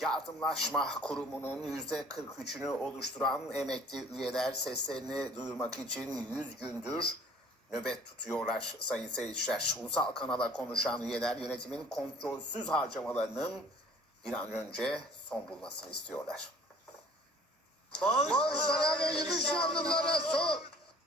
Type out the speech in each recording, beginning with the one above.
yardımlaşma kurumunun yüzde 43'ünü oluşturan emekli üyeler seslerini duyurmak için 100 gündür nöbet tutuyorlar sayın seyirciler. Ulusal kanala konuşan üyeler yönetimin kontrolsüz harcamalarının bir an önce son bulmasını istiyorlar. Maaşlara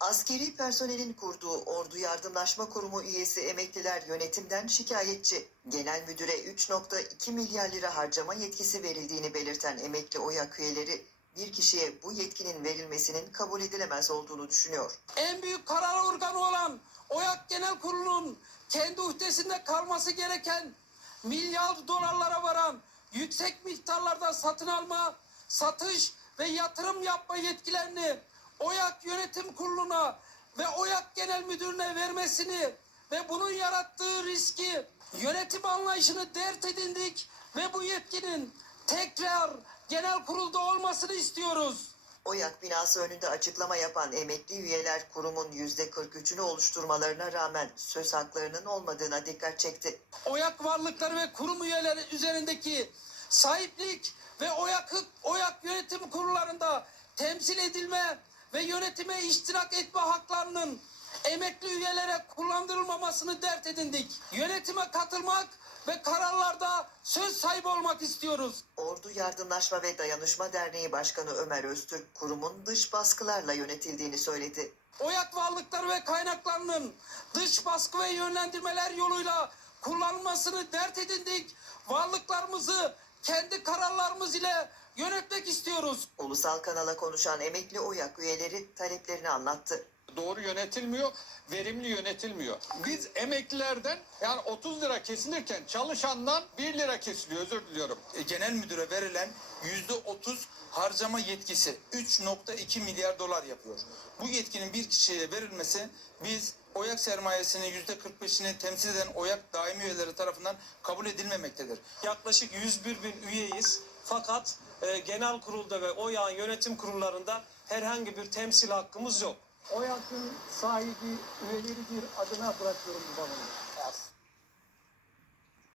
Askeri personelin kurduğu Ordu Yardımlaşma Kurumu üyesi emekliler yönetimden şikayetçi. Genel müdüre 3.2 milyar lira harcama yetkisi verildiğini belirten emekli OYAK üyeleri bir kişiye bu yetkinin verilmesinin kabul edilemez olduğunu düşünüyor. en büyük karar organı olan OYAK Genel Kurulu'nun kendi uhdesinde kalması gereken milyar dolarlara varan yüksek miktarlarda satın alma, satış ve yatırım yapma yetkilerini OYAK Yönetim Kurulu'na ve OYAK Genel Müdürü'ne vermesini ve bunun yarattığı riski yönetim anlayışını dert edindik ve bu yetkinin tekrar genel kurulda olmasını istiyoruz. OYAK binası önünde açıklama yapan emekli üyeler kurumun %43'ünü oluşturmalarına rağmen söz haklarının olmadığına dikkat çekti. OYAK varlıkları ve kurum üyeleri üzerindeki sahiplik ve OYAK, OYAK yönetim kurullarında temsil edilme ve yönetime iştirak etme haklarının emekli üyelere kullandırılmamasını dert edindik. Yönetime katılmak ve kararlarda söz sahibi olmak istiyoruz. Ordu Yardımlaşma ve Dayanışma Derneği Başkanı Ömer Öztürk kurumun dış baskılarla yönetildiğini söyledi. OYAK varlıkları ve kaynaklarının dış baskı ve yönlendirmeler yoluyla kullanılmasını dert edindik. Varlıklarımızı kendi kararlarımız ile yönetmek istiyoruz. Ulusal kanala konuşan emekli OYAK üyeleri taleplerini anlattı. Doğru yönetilmiyor, verimli yönetilmiyor. Biz emeklilerden yani 30 lira kesilirken çalışandan 1 lira kesiliyor özür diliyorum. E, genel müdüre verilen yüzde 30 harcama yetkisi 3.2 milyar dolar yapıyor. Bu yetkinin bir kişiye verilmesi biz OYAK sermayesinin yüzde 45'ini temsil eden OYAK daimi üyeleri tarafından kabul edilmemektedir. Yaklaşık 101 bin üyeyiz. Fakat e, genel kurulda ve OYAK'ın yönetim kurullarında herhangi bir temsil hakkımız yok. OYAK'ın sahibi üyeleridir adına bırakıyorum bu balonu.